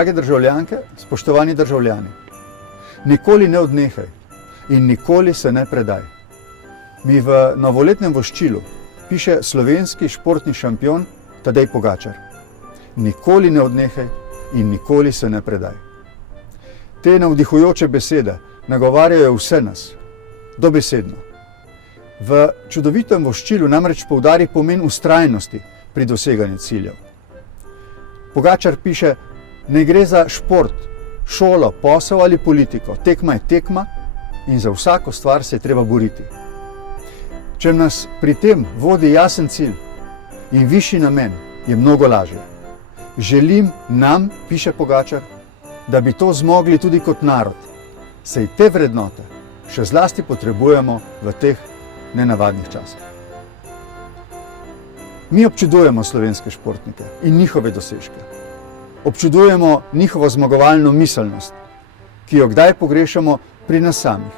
Drage državljanke, spoštovani državljani, nikoli ne odnehaj in nikoli se ne predaj. Mi v novoletnem voščilu piše slovenski športni šampion Tadej Pogačar. Nikoli ne odnehaj in nikoli se ne predaj. Te navdihujoče besede nagovarjajo vse nas, dobesedno. V čudovitem voščilu namreč poudari pomen vztrajnosti pri doseganju ciljev. Pogačar piše: ne gre za šport, šolo, posel ali politiko. Tekma je tekma in za vsako stvar se je treba boriti. Če nas pri tem vodi jasen cilj in višji namen, je mnogo lažje. Želim nam, piše Pogačar, da bi to zmogli tudi kot narod, saj te vrednote še zlasti potrebujemo v teh nenavadnih časih. Mi občudujemo slovenske športnike in njihove dosežke. Občudujemo njihovo zmagovalno miselnost, ki jo kdaj pogrešamo pri nas samih.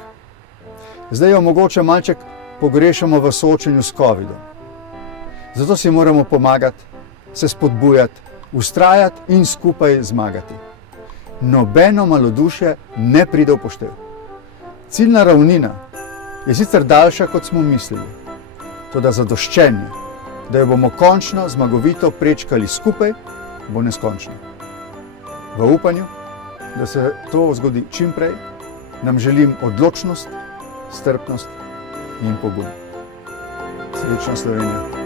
Zdaj jo mogoče malček pogrešamo v soočenju s covidom. Zato si moramo pomagati, se spodbujati, vztrajati in skupaj zmagati. Nobeno malodušje ne pride v poštev. Ciljna ravnina je sicer daljša, kot smo mislili, toda zadoščenje, da jo bomo končno zmagovito prečkali skupaj, bo neskončno. V upanju, da se to zgodi čim prej, nam želim odločnost, strpnost in pogum. Srečna Slovenija!